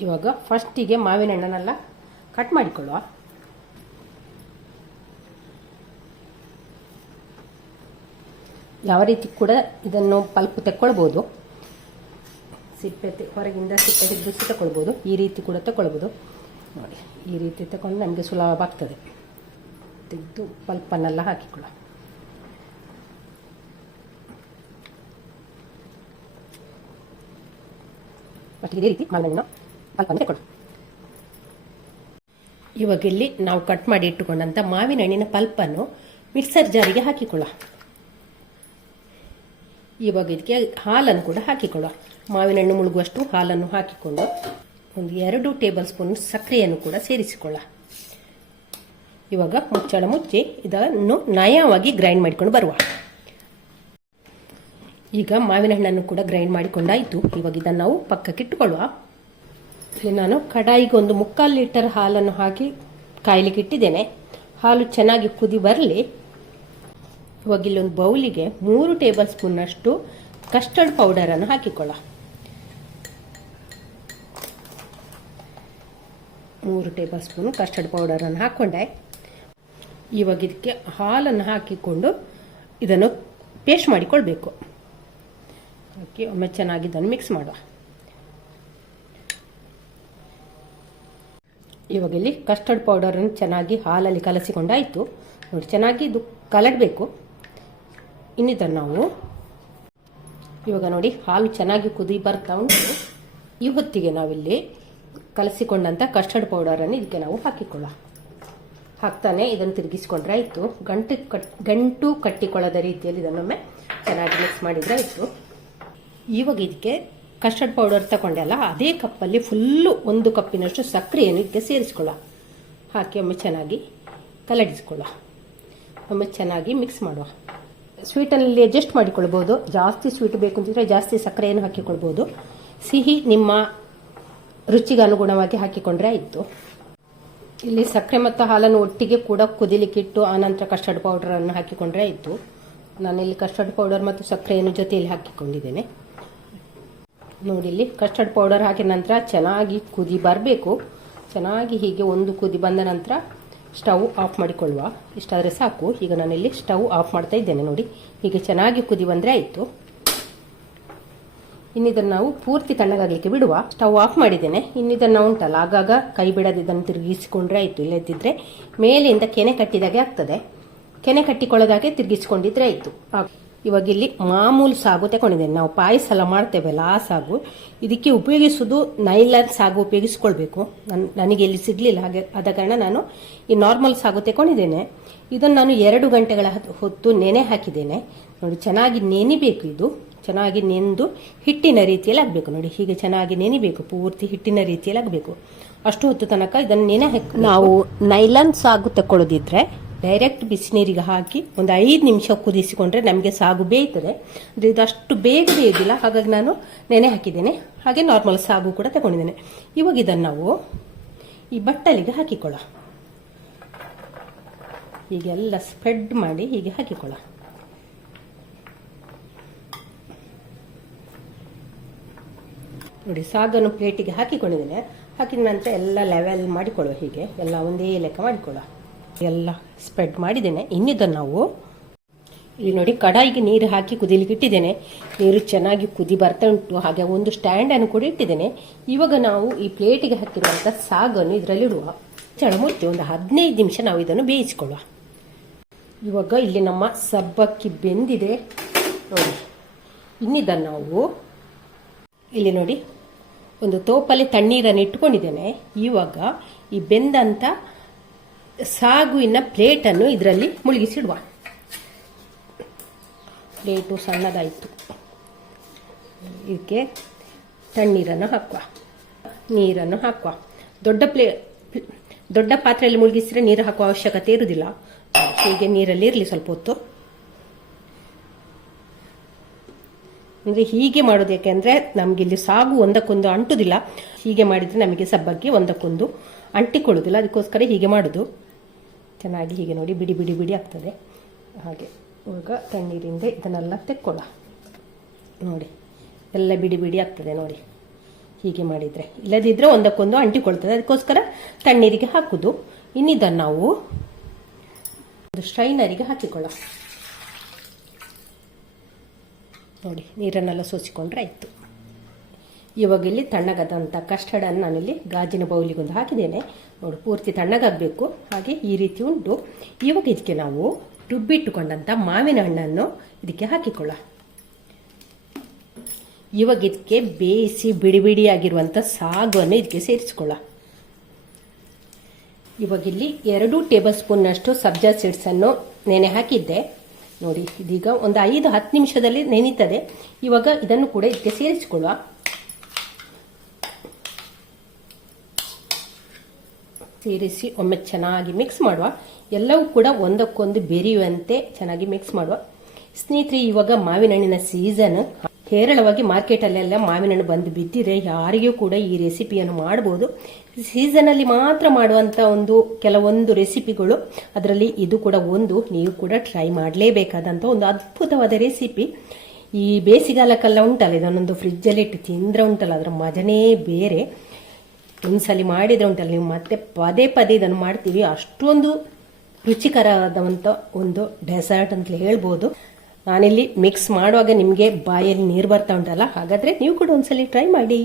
ಇವಾಗ ಫಸ್ಟಿಗೆ ಮಾವಿನ ಹಣ್ಣನ್ನೆಲ್ಲ ಕಟ್ ಮಾಡಿಕೊಳ್ಳುವ. ಯಾವ ರೀತಿ ಕೂಡ ಇದನ್ನು ಪಲ್ಪ್ ತೆಕ್ಕೊಳ್ಬೋದು, ಸಿಪ್ಪೆ ಹೊರಗಿಂದ ಸಿಪ್ಪೆ ತೆಗೆದು ತಗೊಳ್ಬೋದು. ಈ ರೀತಿ ಕೂಡ ತಗೊಳ್ಬೋದು. ನೋಡಿ, ಈ ರೀತಿ ತಗೊಂಡು ನಮಗೆ ಸುಲಭ ಆಗ್ತದೆ. ತೆಗೆದು ಪಲ್ಪನ್ನೆಲ್ಲ ಹಾಕಿಕೊಳ್ಳ. ಇದೇ ರೀತಿ ಮಾವಿನ ಪಲ್ಪನ್ನು ತಗೊಳ್ಳು. ಇವಾಗ ಇಲ್ಲಿ ನಾವು ಕಟ್ ಮಾಡಿ ಇಟ್ಟುಕೊಂಡಂಥ ಮಾವಿನ ಹಣ್ಣಿನ ಪಲ್ಪನ್ನು ಮಿಕ್ಸರ್ ಜಾರಿಗೆ ಹಾಕಿಕೊಳ್ಳ. ಇವಾಗ ಇದಕ್ಕೆ ಹಾಲನ್ನು ಕೂಡ ಹಾಕಿಕೊಳ್ಳುವ. ಮಾವಿನ ಹಣ್ಣು ಮುಳುಗುವಷ್ಟು ಹಾಲನ್ನು ಹಾಕಿಕೊಂಡು ಒಂದು 2 ಟೇಬಲ್ ಸ್ಪೂನ್ ಸಕ್ಕರೆಯನ್ನು ಕೂಡ ಸೇರಿಸಿಕೊಳ್ಳ. ಇವಾಗ ಮುಚ್ಚಳ ಮುಚ್ಚಿ ಇದನ್ನು ನಯವಾಗಿ ಗ್ರೈಂಡ್ ಮಾಡಿಕೊಂಡು ಬರುವ. ಈಗ ಮಾವಿನ ಹಣ್ಣನ್ನು ಕೂಡ ಗ್ರೈಂಡ್ ಮಾಡಿಕೊಂಡಾಯಿತು. ಇವಾಗ ಇದನ್ನು ನಾವು ಪಕ್ಕಕ್ಕಿಟ್ಟುಕೊಳ್ಳುವ. ಇಲ್ಲಿ ನಾನು ಕಡಾಯಿಗೆ ಒಂದು 3/4 ಲೀಟರ್ ಹಾಲನ್ನು ಹಾಕಿ ಕಾಯಲಿಕ್ಕೆ ಇಟ್ಟಿದ್ದೇನೆ. ಹಾಲು ಚೆನ್ನಾಗಿ ಕುದಿ ಬರಲಿ. ಇವಾಗ ಇಲ್ಲೊಂದು ಬೌಲಿಗೆ 3 ಟೇಬಲ್ ಸ್ಪೂನ್ನಷ್ಟು ಕಸ್ಟರ್ಡ್ ಪೌಡರನ್ನು ಹಾಕಿಕೊಳ್ಳ. 3 ಟೇಬಲ್ ಸ್ಪೂನ್ ಕಸ್ಟರ್ಡ್ ಪೌಡರನ್ನು ಹಾಕ್ಕೊಂಡೆ. ಇವಾಗ ಇದಕ್ಕೆ ಹಾಲನ್ನು ಹಾಕಿಕೊಂಡು ಇದನ್ನು ಪೇಸ್ಟ್ ಮಾಡಿಕೊಳ್ಬೇಕು. ಹಾಕಿ ಒಮ್ಮೆ ಚೆನ್ನಾಗಿ ಇದನ್ನು ಮಿಕ್ಸ್ ಮಾಡುವ. ಇವಾಗ ಇಲ್ಲಿ ಕಸ್ಟರ್ಡ್ ಪೌಡರನ್ನು ಚೆನ್ನಾಗಿ ಹಾಲಲ್ಲಿ ಕಲಸಿಕೊಂಡಾಯಿತು. ನೋಡಿ, ಚೆನ್ನಾಗಿ ಇದು ಕಲಡಬೇಕು. ಇನ್ನಿದನ್ನು ನಾವು ಇವಾಗ ನೋಡಿ ಹಾಲು ಚೆನ್ನಾಗಿ ಕುದಿ ಬರ್ತಾ ಉಂಟು. ಈ ಹೊತ್ತಿಗೆ ನಾವಿಲ್ಲಿ ಕಲಸಿಕೊಂಡಂಥ ಕಸ್ಟರ್ಡ್ ಪೌಡರನ್ನು ಇದಕ್ಕೆ ನಾವು ಹಾಕಿಕೊಳ್ಳ. ಹಾಕ್ತಾನೆ ಇದನ್ನು ತಿರುಗಿಸ್ಕೊಂಡ್ರೆ ಆಯಿತು. ಗಂಟು ಕಟ್ಟಿಕೊಳ್ಳದ ರೀತಿಯಲ್ಲಿ ಇದನ್ನೊಮ್ಮೆ ಚೆನ್ನಾಗಿ ಮಿಕ್ಸ್ ಮಾಡಿದರೆ ಆಯಿತು. ಇವಾಗ ಇದಕ್ಕೆ ಕಸ್ಟರ್ಡ್ ಪೌಡರ್ ತಗೊಂಡೆಲ್ಲ ಅದೇ ಕಪ್ಪಲ್ಲಿ ಫುಲ್ಲು 1 ಕಪ್ಪಿನಷ್ಟು ಸಕ್ಕರೆಯನ್ನು ಇದಕ್ಕೆ ಸೇರಿಸ್ಕೊಳ್ಳ. ಹಾಕಿ ಒಮ್ಮೆ ಚೆನ್ನಾಗಿ ಕಲಡಿಸ್ಕೊಳ್ಳ. ಒಮ್ಮೆ ಚೆನ್ನಾಗಿ ಮಿಕ್ಸ್ ಮಾಡುವ. ಸ್ವೀಟಲ್ಲಿ ಅಡ್ಜಸ್ಟ್ ಮಾಡಿಕೊಳ್ಬೋದು. ಜಾಸ್ತಿ ಸ್ವೀಟ್ ಬೇಕು ಅಂತಿದ್ರೆ ಜಾಸ್ತಿ ಸಕ್ಕರೆಯನ್ನು ಹಾಕಿಕೊಳ್ಬೋದು. ಸಿಹಿ ನಿಮ್ಮ ರುಚಿಗೆ ಅನುಗುಣವಾಗಿ ಹಾಕಿಕೊಂಡ್ರೆ ಆಯಿತು. ಇಲ್ಲಿ ಸಕ್ಕರೆ ಮತ್ತು ಹಾಲನ್ನು ಒಟ್ಟಿಗೆ ಕೂಡ ಕುದಿಲಿಕ್ಕಿಟ್ಟು ಆನಂತರ ಕಸ್ಟರ್ಡ್ ಪೌಡರನ್ನು ಹಾಕಿಕೊಂಡ್ರೆ ಆಯಿತು. ನಾನಿಲ್ಲಿ ಕಸ್ಟರ್ಡ್ ಪೌಡರ್ ಮತ್ತು ಸಕ್ಕರೆಯನ್ನು ಜೊತೆಯಲ್ಲಿ ಹಾಕಿಕೊಂಡಿದ್ದೇನೆ. ನೋಡಿ, ಇಲ್ಲಿ ಕಸ್ಟರ್ಡ್ ಪೌಡರ್ ಹಾಕಿದ ನಂತರ ಚೆನ್ನಾಗಿ ಕುದಿ ಬರಬೇಕು. ಚೆನ್ನಾಗಿ ಹೀಗೆ ಒಂದು ಕುದಿ ಬಂದ ನಂತರ ಸ್ಟವ್ ಆಫ್ ಮಾಡಿಕೊಳ್ಳುವ. ಇಷ್ಟಾದರೆ ಸಾಕು. ಈಗ ನಾನಿಲ್ಲಿ ಸ್ಟವ್ ಆಫ್ ಮಾಡ್ತಾ ಇದ್ದೇನೆ. ನೋಡಿ, ಹೀಗೆ ಚೆನ್ನಾಗಿ ಕುದಿ ಬಂದರೆ ಆಯಿತು. ಇನ್ನಿದನ್ನು ನಾವು ಪೂರ್ತಿ ತಣ್ಣಗಾಗಲಿಕ್ಕೆ ಬಿಡುವ. ಸ್ಟವ್ ಆಫ್ ಮಾಡಿದ್ದೇನೆ. ಇನ್ನಿದನ್ನು ಉಂಟಲ್ಲ, ಆಗಾಗ ಕೈ ಬಿಡದೆ ಇದನ್ನು ತಿರುಗಿಸಿಕೊಂಡ್ರೆ ಆಯಿತು. ಇಲ್ಲದಿದ್ದರೆ ಮೇಲೆಯಿಂದ ಕೆನೆ ಕಟ್ಟಿದಾಗೆ ಆಗ್ತದೆ. ಕೆನೆ ಕಟ್ಟಿಕೊಳ್ಳೋದಾಗೆ ತಿರುಗಿಸಿಕೊಂಡಿದ್ರೆ ಆಯಿತು. ಇವಾಗ ಇಲ್ಲಿ ಮಾಮೂಲು ಸಾಗು ತಗೊಂಡಿದ್ದೇನೆ. ನಾವು ಪಾಯಸ ಎಲ್ಲ ಮಾಡ್ತೇವಲ್ಲ, ಆ ಸಾಗು. ಇದಕ್ಕೆ ಉಪಯೋಗಿಸುವುದು ನೈಲಾನ್ ಸಾಗು ಉಪಯೋಗಿಸ್ಕೊಳ್ಬೇಕು. ನನಗೆ ಇಲ್ಲಿ ಸಿಗಲಿಲ್ಲ, ಹಾಗೆ ಆದ ಕಾರಣ ನಾನು ಈ ನಾರ್ಮಲ್ ಸಾಗು ತಗೊಂಡಿದ್ದೇನೆ. ಇದನ್ನು ನಾನು 2 ಗಂಟೆಗಳ ಹೊತ್ತು ನೆನೆ ಹಾಕಿದ್ದೇನೆ. ನೋಡಿ, ಚೆನ್ನಾಗಿ ನೆನಿಬೇಕು. ಇದು ಚೆನ್ನಾಗಿ ನೆಂದು ಹಿಟ್ಟಿನ ರೀತಿಯಲ್ಲಿ ಆಗಬೇಕು. ನೋಡಿ, ಹೀಗೆ ಚೆನ್ನಾಗಿ ನೆನಿಬೇಕು. ಪೂರ್ತಿ ಹಿಟ್ಟಿನ ರೀತಿಯಲ್ಲಿ ಆಗಬೇಕು. ಅಷ್ಟು ಹೊತ್ತು ತನಕ ಇದನ್ನು ನೆನೆ ಹಾಕಿ. ನಾವು ನೈಲಾನ್ ಸಾಗು ತಗೊಳ್ಳೋದಿದ್ರೆ ಡೈರೆಕ್ಟ್ ಬಿಸಿನೀರಿಗೆ ಹಾಕಿ ಒಂದು 5 ನಿಮಿಷ ಕುದಿಸಿಕೊಂಡ್ರೆ ನಮಗೆ ಸಾಗು ಬೇಯ್ತದೆ. ಅಂದರೆ ಇದು ಅಷ್ಟು ಬೇಗ ಬೇಯೋದಿಲ್ಲ, ಹಾಗಾಗಿ ನಾನು ನೆನೆ ಹಾಕಿದ್ದೇನೆ. ಹಾಗೆ ನಾರ್ಮಲ್ ಸಾಗು ಕೂಡ ತಗೊಂಡಿದ್ದೇನೆ. ಇವಾಗ ಇದನ್ನು ನಾವು ಈ ಬಟ್ಟಲಿಗೆ ಹಾಕಿಕೊಳ್ಳ. ಹೀಗೆಲ್ಲ ಸ್ಪ್ರೆಡ್ ಮಾಡಿ ಹೀಗೆ ಹಾಕಿಕೊಳ್ಳ. ನೋಡಿ, ಸಾಗನ್ನು ಪ್ಲೇಟಿಗೆ ಹಾಕಿಕೊಂಡಿದ್ದೇನೆ. ಹಾಕಿದ ನಂತರ ಎಲ್ಲ ಲೆವೆಲ್ ಮಾಡಿಕೊಳ್ಳುವ. ಹೀಗೆ ಎಲ್ಲ ಒಂದೇ ಲೆಕ್ಕ ಮಾಡಿಕೊಳ್ಳುವ. ಎಲ್ಲ ಸ್ಪ್ರೆಡ್ ಮಾಡಿದ್ದೇನೆ. ಇನ್ನಿದನ್ನು ನಾವು ಇಲ್ಲಿ ನೋಡಿ ಕಡಾಯಿಗೆ ನೀರು ಹಾಕಿ ಕುದಿಲಿಕ್ಕೆ ಇಟ್ಟಿದ್ದೇನೆ. ನೀರು ಚೆನ್ನಾಗಿ ಕುದಿ ಬರ್ತಾ ಉಂಟು. ಹಾಗೆ ಒಂದು ಸ್ಟ್ಯಾಂಡನ್ನು ಕೂಡ ಇಟ್ಟಿದ್ದೇನೆ. ಇವಾಗ ನಾವು ಈ ಪ್ಲೇಟಿಗೆ ಹಾಕಿರುವಂಥ ಸಾಗನ್ನು ಇದರಲ್ಲಿಡುವ. ಮುಚ್ಚಿ ಒಂದು 15 ನಿಮಿಷ ನಾವು ಇದನ್ನು ಬೇಯಿಸಿಕೊಳ್ಳುವ. ಇವಾಗ ಇಲ್ಲಿ ನಮ್ಮ ಸಬ್ಬಕ್ಕಿ ಬೆಂದಿದೆ ನೋಡಿ. ಇನ್ನಿದನ್ನು ನಾವು ಇಲ್ಲಿ ನೋಡಿ ಒಂದು ತೋಪಲ್ಲಿ ತಣ್ಣೀರನ್ನು ಇಟ್ಕೊಂಡಿದ್ದೇನೆ. ಇವಾಗ ಈ ಬೆಂದಂಥ ಸಾಗುವಿನ ಪ್ಲೇಟನ್ನು ಇದರಲ್ಲಿ ಮುಳುಗಿಸಿಡುವ. ಪ್ಲೇಟು ಸಣ್ಣದಾಯಿತು. ಇದಕ್ಕೆ ತಣ್ಣೀರನ್ನು ಹಾಕುವ, ನೀರನ್ನು ಹಾಕುವ. ದೊಡ್ಡ ಪಾತ್ರೆಯಲ್ಲಿ ಮುಳುಗಿಸಿದ್ರೆ ನೀರು ಹಾಕುವ ಅವಶ್ಯಕತೆ ಇರುವುದಿಲ್ಲ. ಹೀಗೆ ನೀರಲ್ಲಿ ಇರಲಿ ಸ್ವಲ್ಪ ಹೊತ್ತು. ಅಂದರೆ ಹೀಗೆ ಮಾಡೋದು ಯಾಕೆಂದರೆ ನಮಗಿಲ್ಲಿ ಸಾಗು ಒಂದಕ್ಕೊಂದು ಅಂಟುವುದಿಲ್ಲ. ಹೀಗೆ ಮಾಡಿದರೆ ನಮಗೆ ಸಬ್ಬಕ್ಕಿ ಒಂದಕ್ಕೊಂದು ಅಂಟಿಕೊಳ್ಳೋದಿಲ್ಲ. ಅದಕ್ಕೋಸ್ಕರ ಹೀಗೆ ಮಾಡೋದು. ಚೆನ್ನಾಗಿ ಹೀಗೆ ನೋಡಿ ಬಿಡಿ ಬಿಡಿ ಬಿಡಿ ಆಗ್ತದೆ. ಹಾಗೆ ಇವಾಗ ತಣ್ಣೀರಿಂದ ಇದನ್ನೆಲ್ಲ ತೆಕ್ಕೊಳ್ಳ. ನೋಡಿ, ಎಲ್ಲ ಬಿಡಿ ಬಿಡಿ ಆಗ್ತದೆ ನೋಡಿ. ಹೀಗೆ ಮಾಡಿದರೆ, ಇಲ್ಲದಿದ್ದರೆ ಒಂದಕ್ಕೊಂದು ಅಂಟಿಕೊಳ್ತದೆ. ಅದಕ್ಕೋಸ್ಕರ ತಣ್ಣೀರಿಗೆ ಹಾಕುದು. ಇನ್ನಿದನ್ನು ನಾವು ಒಂದು ಸ್ಟ್ರೈನರಿಗೆ ಹಾಕಿಕೊಳ್ಳ. ನೋಡಿ, ನೀರನ್ನೆಲ್ಲ ಸೋಸಿಕೊಂಡ್ರೆ ಆಯಿತು. ಇವಾಗ ಇಲ್ಲಿ ತಣ್ಣಗಾದಂಥ ಕಸ್ಟರ್ಡನ್ನು ನಾನಿಲ್ಲಿ ಗಾಜಿನ ಬೌಲಿಗೊಂದು ಹಾಕಿದ್ದೇನೆ. ನೋಡಿ, ಪೂರ್ತಿ ತಣ್ಣಗಾಗಬೇಕು. ಹಾಗೆ ಈ ರೀತಿ ಉಂಟು. ಇವಾಗ ಇದಕ್ಕೆ ನಾವು ರುಬ್ಬಿಟ್ಟುಕೊಂಡಂಥ ಮಾವಿನ ಹಣ್ಣನ್ನು ಇದಕ್ಕೆ ಹಾಕಿಕೊಳ್ಳ. ಇವಾಗ ಇದಕ್ಕೆ ಬೇಯಿಸಿ ಬಿಡಿ ಬಿಡಿಯಾಗಿರುವಂಥ ಸಾಗನ್ನು ಇದಕ್ಕೆ ಸೇರಿಸಿಕೊಳ್ಳ. ಇವಾಗ ಇಲ್ಲಿ 2 ಟೇಬಲ್ ಸ್ಪೂನ್ನಷ್ಟು ಸಬ್ಜಾ ಸೀಡ್ಸನ್ನು ನೆನೆ ಹಾಕಿದ್ದೆ. ನೋಡಿ, ಇದೀಗ ಒಂದು 5-10 ನಿಮಿಷದಲ್ಲಿ ನೆನೀತದೆ. ಇವಾಗ ಇದನ್ನು ಕೂಡ ಇದಕ್ಕೆ ಸೇರಿಸಿಕೊಳ್ಳುವ. ಸೇರಿಸಿ ಒಮ್ಮೆ ಚೆನ್ನಾಗಿ ಮಿಕ್ಸ್ ಮಾಡುವ. ಎಲ್ಲವೂ ಕೂಡ ಒಂದಕ್ಕೊಂದು ಬೆರೆಯುವಂತೆ ಚೆನ್ನಾಗಿ ಮಿಕ್ಸ್ ಮಾಡುವ. ಸ್ನೇಹಿತರೆ, ಇವಾಗ ಮಾವಿನ ಹಣ್ಣಿನ ಸೀಸನ್. ಹೇರಳವಾಗಿ ಮಾರ್ಕೆಟಲ್ಲೆಲ್ಲ ಮಾವಿನ ಹಣ್ಣು ಬಂದು ಬಿದ್ದಿದೆ. ಯಾರಿಗೂ ಕೂಡ ಈ ರೆಸಿಪಿಯನ್ನು ಮಾಡಬಹುದು. ಸೀಸನಲ್ಲಿ ಮಾತ್ರ ಮಾಡುವಂಥ ಕೆಲವೊಂದು ರೆಸಿಪಿಗಳು, ಅದರಲ್ಲಿ ಇದು ಕೂಡ ಒಂದು. ನೀವು ಕೂಡ ಟ್ರೈ ಮಾಡಲೇಬೇಕಾದಂಥ ಒಂದು ಅದ್ಭುತವಾದ ರೆಸಿಪಿ. ಈ ಬೇಸಿಗೆಗಾಲಕ್ಕೆಲ್ಲ ಉಂಟಲ್ಲ, ಇದನ್ನೊಂದು ಫ್ರಿಜ್ಜಲ್ಲಿ ಇಟ್ಟು ತಿಂದರೆ ಉಂಟಲ್ಲ, ಅದರ ಮಜನೇ ಬೇರೆ. ಒಂದ್ಸಲಿ ಮಾಡಿದರೆ ಉಂಟಲ್ಲ, ನೀವು ಮತ್ತೆ ಪದೇ ಪದೇ ಇದನ್ನು ಮಾಡ್ತೀವಿ. ಅಷ್ಟೊಂದು ರುಚಿಕರವಾದಂಥ ಒಂದು ಡೆಸರ್ಟ್ ಅಂತ ಹೇಳ್ಬೋದು. ನಾನಿಲ್ಲಿ ಮಿಕ್ಸ್ ಮಾಡುವಾಗ ನಿಮಗೆ ಬಾಯಲ್ಲಿ ನೀರು ಬರ್ತಾ ಉಂಟಲ್ಲ, ಹಾಗಾದರೆ ನೀವು ಕೂಡ ಒಂದ್ಸಲಿ ಟ್ರೈ ಮಾಡಿ.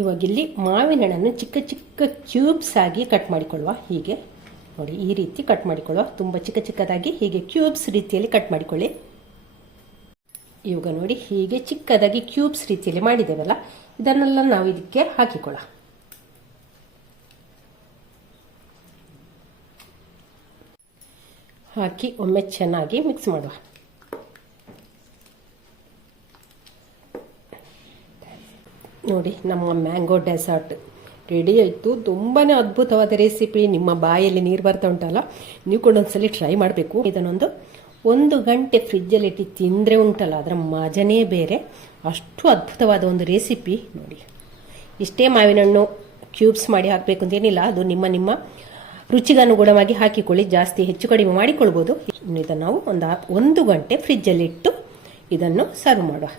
ಇವಾಗಿಲ್ಲಿ ಮಾವಿನ ಹಣ್ಣನ್ನು ಚಿಕ್ಕ ಚಿಕ್ಕ ಕ್ಯೂಬ್ಸ್ ಆಗಿ ಕಟ್ ಮಾಡಿಕೊಳ್ಳುವ. ಹೀಗೆ ನೋಡಿ, ಈ ರೀತಿ ಕಟ್ ಮಾಡಿಕೊಳ್ಳುವ. ತುಂಬ ಚಿಕ್ಕ ಚಿಕ್ಕದಾಗಿ ಹೀಗೆ ಕ್ಯೂಬ್ಸ್ ರೀತಿಯಲ್ಲಿ ಕಟ್ ಮಾಡಿಕೊಳ್ಳಿ. ಇವಾಗ ನೋಡಿ, ಹೀಗೆ ಚಿಕ್ಕದಾಗಿ ಕ್ಯೂಬ್ಸ್ ರೀತಿಯಲ್ಲಿ ಮಾಡಿದ್ದೇವಲ್ಲ, ಇದನ್ನೆಲ್ಲ ನಾವು ಇದಕ್ಕೆ ಹಾಕಿಕೊಳ್ಳ. ಹಾಕಿ ಒಮ್ಮೆ ಚೆನ್ನಾಗಿ ಮಿಕ್ಸ್ ಮಾಡುವ. ನೋಡಿ, ನಮ್ಮ ಮ್ಯಾಂಗೋ ಡೆಸರ್ಟ್ ರೆಡಿ ಆಯಿತು. ತುಂಬಾ ಅದ್ಭುತವಾದ ರೆಸಿಪಿ. ನಿಮ್ಮ ಬಾಯಲ್ಲಿ ನೀರು ಬರ್ತಾ ಉಂಟಲ್ಲ, ನೀವು ಕೂಡ ಒಂದ್ಸಲಿ ಟ್ರೈ ಮಾಡಬೇಕು. ಇದನ್ನೊಂದು 1 ಗಂಟೆ ಫ್ರಿಜ್ಜಲ್ಲಿ ಇಟ್ಟು ತಿಂದರೆ ಉಂಟಲ್ಲ, ಅದರ ಮಜನೇ ಬೇರೆ. ಅಷ್ಟು ಅದ್ಭುತವಾದ ಒಂದು ರೆಸಿಪಿ. ನೋಡಿ, ಇಷ್ಟೇ ಮಾವಿನ ಹಣ್ಣು ಕ್ಯೂಬ್ಸ್ ಮಾಡಿ ಹಾಕಬೇಕು ಅಂತೇನಿಲ್ಲ. ಅದು ನಿಮ್ಮ ರುಚಿಗನುಗುಣವಾಗಿ ಹಾಕಿಕೊಳ್ಳಿ. ಜಾಸ್ತಿ ಹೆಚ್ಚು ಕಡಿಮೆ ಮಾಡಿಕೊಳ್ಬೋದು. ಇದನ್ನು ನಾವು 1 ಗಂಟೆ ಫ್ರಿಜ್ಜಲ್ಲಿಟ್ಟು ಇದನ್ನು ಸರ್ವ್ ಮಾಡುವ.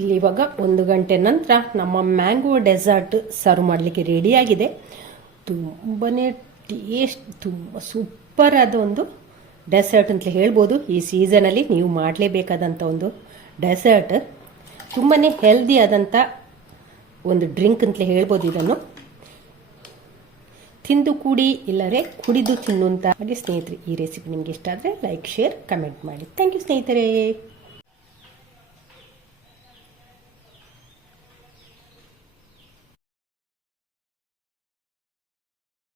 ಇಲ್ಲಿ ಇವಾಗ 1 ಗಂಟೆ ನಂತರ ನಮ್ಮ ಮ್ಯಾಂಗೋ ಡೆಸರ್ಟ್ ಸರ್ವ್ ಮಾಡಲಿಕ್ಕೆ ರೆಡಿಯಾಗಿದೆ. ತುಂಬಾ ಟೇಸ್ಟ್, ತುಂಬ ಸೂಪರ್ ಆದ ಒಂದು ಡೆಸರ್ಟ್ ಅಂತ ಹೇಳ್ಬೋದು. ಈ ಸೀಸನಲ್ಲಿ ನೀವು ಮಾಡಲೇಬೇಕಾದಂಥ ಒಂದು ಡೆಸರ್ಟ್. ತುಂಬಾ ಹೆಲ್ದಿ ಆದಂಥ ಒಂದು ಡ್ರಿಂಕ್ ಅಂತಲೇ ಹೇಳ್ಬೋದು. ಇದನ್ನು ತಿಂದು ಕೂಡಿ, ಇಲ್ಲರೆ ಕುಡಿದು ತಿನ್ನುವಂಥ ಹಾಗೆ. ಸ್ನೇಹಿತರೆ, ಈ ರೆಸಿಪಿ ನಿಮಗೆ ಇಷ್ಟ ಆದರೆ ಲೈಕ್, ಶೇರ್, ಕಮೆಂಟ್ ಮಾಡಿ. ಥ್ಯಾಂಕ್ ಯು ಸ್ನೇಹಿತರೆ.